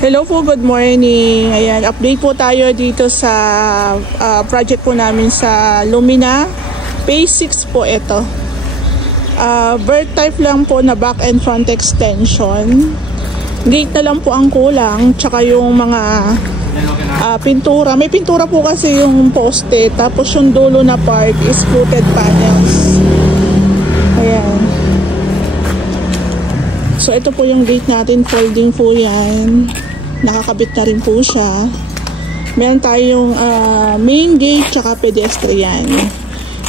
Hello po, good morning. Ayan, update po tayo dito sa project po namin sa Lumina. Phase 6 po ito. Bird type lang po na back and front extension. Gate na lang po ang kulang, tsaka yung mga pintura. May pintura po kasi yung poste, tapos yung dulo na part is fluted panels. Ayan. So ito po yung gate natin, folding po yan. Nakakabit na rin po siya. Meron tayong main gate tsaka pedestrian.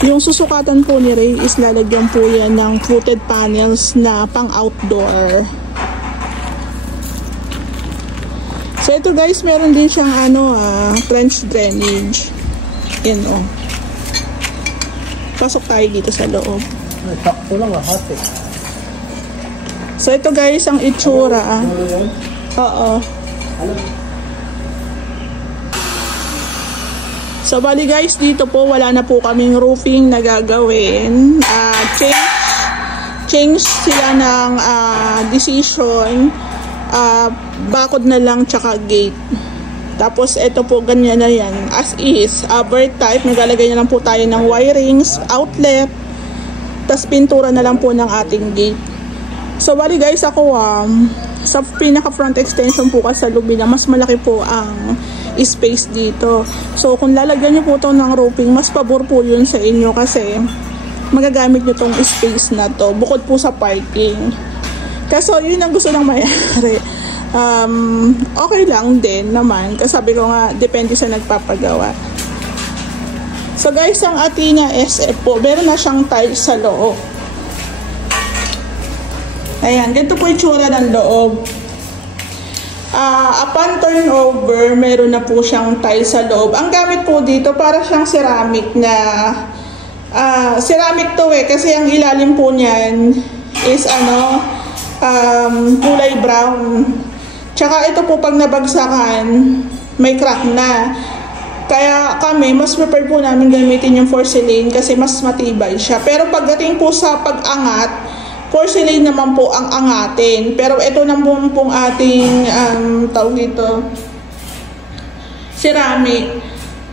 Yung susukatan po ni Ray is lalagyan po yan ng fluted panels na pang outdoor. So ito guys, meron din siyang trench drainage. Yan o. Pasok tayo dito sa loob. Sakto lang lahat eh. So ito guys ang itsura. Oo. So bali guys, dito po wala na po kaming roofing na gagawin. Change sila ng decision. Bakod na lang tsaka gate. Tapos ito po ganyan na yan. As is, bird type, nagalagay na lang po tayo ng wirings, outlet, tas pintura na lang po ng ating gate. So bali guys, ako sa pinaka front extension po kasi sa Lumina, mas malaki po ang space dito. So kung lalagyan nyo po ito ng roofing, mas pabor po yun sa inyo kasi magagamit nyo tong space na to bukod po sa parking. Kaso yun ang gusto ng mayari. Okay lang din naman kasi sabi ko nga, depende sa nagpapagawa. So guys, ang Athena SF po, meron na siyang tiles sa loob. Ayan, ganito po yung tsura ng loob. Upon turnover, meron na po siyang tiles sa loob. Ang gamit po dito, para siyang ceramic na ceramic to kasi ang ilalim po niyan is kulay brown. Tsaka ito po pag nabagsakan, may crack na. Kaya kami, mas prefer po namin gamitin yung porcelain kasi mas matibay siya. Pero pagdating po sa pag-angat, porcelain naman po ang angatin. Pero ito naman pong ating tawag dito, ceramic.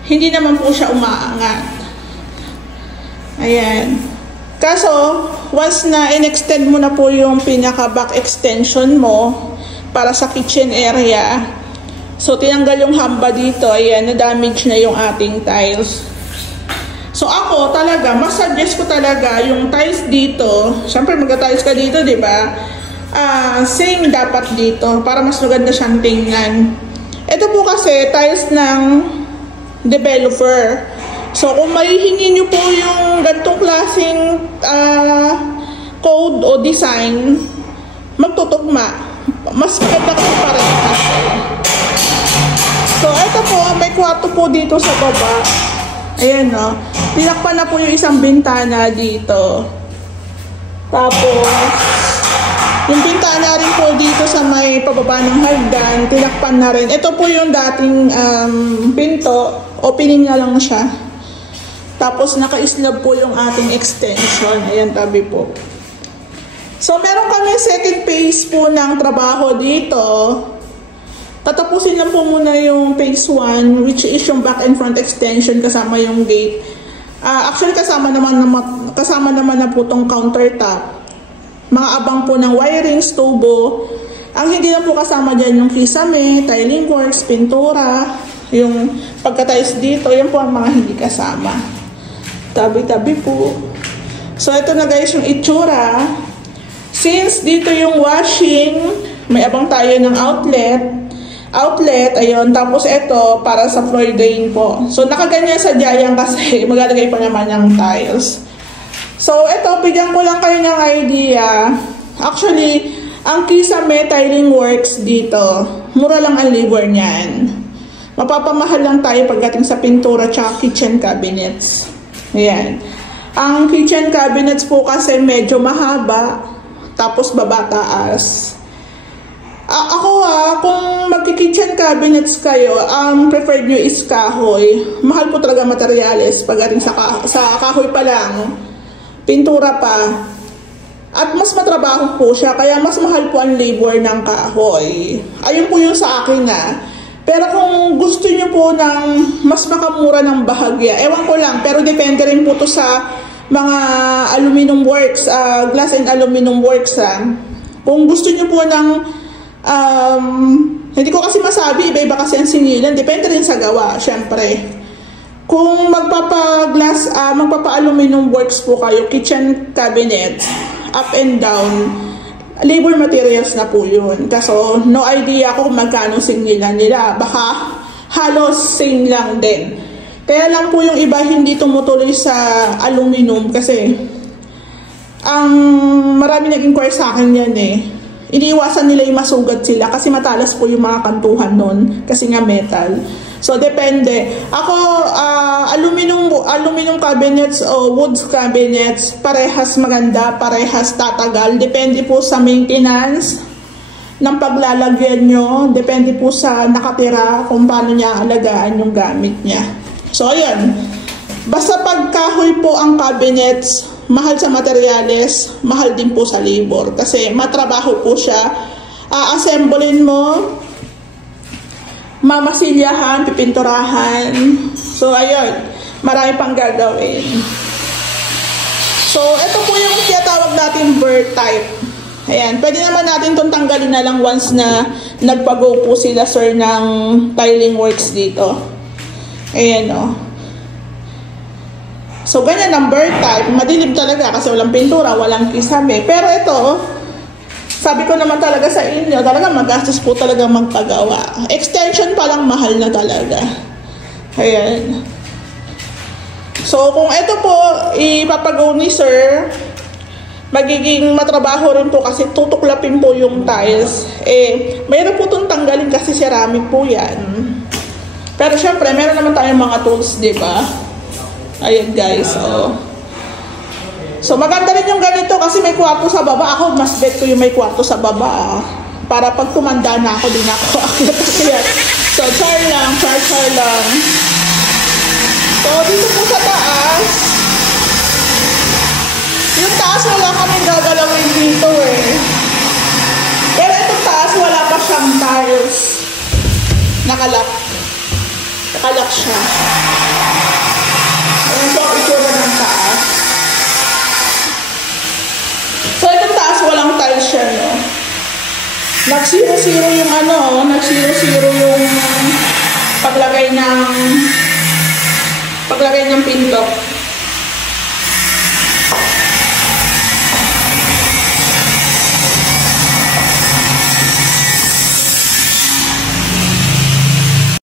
Hindi naman po siya umaangat. Ayan. Kaso, once na in-extend mo na po yung pinaka-back extension mo para sa kitchen area, so tinanggal yung hamba dito, ayan, na-damage na yung ating tiles. So ako talaga, mas suggest ko talaga yung tiles dito. Siyempre magka-tiles ka dito, di ba? Same dapat dito para mas maganda siyang tingnan. Ito po kasi tiles ng developer. So kung mahihingi nyo po yung ganitong klaseng code o design, magtutugma. Mas maganda kasi parehas. So ito po, may kwarto po dito sa baba. Ayan o. Tinakpan na po yung isang bintana dito. Tapos, yung bintana rin po dito sa may pababa ng hagdan, tinakpan na rin. Ito po yung dating pinto. Opening na lang siya. Tapos, naka-slab po yung ating extension. Ayan, tabi po. So, meron kami second phase po ng trabaho dito. Tatapusin lang po muna yung phase 1, which is yung back and front extension kasama yung gate. Actually, kasama naman na po itong countertop. Mga abang po ng wirings, tubo. Ang hindi lang po kasama dyan yung kisame, tiling works, pintura, yung pagka-tiles dito, yan po ang mga hindi kasama. Tabi-tabi po. So, ito na guys yung itsura. Since dito yung washing, may abang tayo ng outlet, ayun. Tapos ito, para sa floor drain po. So, nakaganyan sa diyang kasi maglalagay pa naman ng tiles. So, ito, bigyan ko lang kayo ng idea. Actually, ang kisame tiling works dito, mura lang ang labor niyan. Mapapamahal lang tayo pagdating sa pintura tsaka kitchen cabinets. Ayan. Ang kitchen cabinets po kasi medyo mahaba, tapos baba taas. Ako kung magki-kitchen cabinets kayo, ang preferred nyo is kahoy. Mahal po talaga materyales pagdating sa kahoy pa lang. Pintura pa. At mas matrabaho po siya, kaya mas mahal po ang labor ng kahoy. Ayun po yung sa akin Pero kung gusto niyo po ng mas makamura ng bahagya, ewan ko lang, pero depende rin po to sa mga aluminum works, glass and aluminum works. Kung gusto niyo po ng, hindi ko kasi masabi, iba-iba kasi ang singilan, depende rin sa gawa, syempre. Kung magpapa-glass, magpapa-aluminum works po kayo, kitchen cabinet, up and down, labor materials na po yun. Kaso, no idea ako kung magkano singilan nila. Baka halos same lang din. Kaya lang po yung iba hindi tumutuloy sa aluminum kasi ang marami nag-inquire sa akin yan iniiwasan nila yung masugat sila kasi matalas po yung mga kantuhan nun kasi nga metal. So, depende. Ako, aluminum cabinets o wood cabinets, parehas maganda, parehas tatagal. Depende po sa maintenance ng paglalagyan nyo. Depende po sa nakatira kung paano niya alagaan yung gamit niya. So, ayan. Basta pagkahoy po ang cabinets, mahal sa materyales, mahal din po sa labor. Kasi matrabaho po siya. Assemblein mo, mamasilyahan, pipinturahan. So, ayun. Marami pang gagawin. So, ito po yung tinatawag natin bird type. Ayan. Pwede naman natin itong tanggalin na lang once na nagpag-go po sila, sir, ng tiling works dito. Ayan, So, ganyan ang bird type. Madilim talaga kasi walang pintura, walang kisame. Pero ito, sabi ko naman talaga sa inyo, talaga magastos po talaga magpagawa. Extension pa lang mahal na talaga. Ayan. So, kung ito po ipapagaw ni sir, magiging matrabaho rin po kasi tutuklapin po yung tiles. Mayroon po itong tanggalin kasi ceramic po yan. Pero syempre, meron naman tayong mga tools, di ba? Ayan guys, So, maganda rin yung ganito kasi may kwarto sa baba. Ako, mas bet ko yung may kwarto sa baba. Para pag tumanda na ako, din ako akit. So, char lang. So, dito po sa taas. Yung taas, wala kaming gagalawin dito Pero itong taas, wala pa siyang tiles. Nakalak siya. Ayan po ang itsura ng taas. So, itong taas, walang tiles siya, Nag-zero-zero yung nag-zero-zero yung paglagay ng pinto.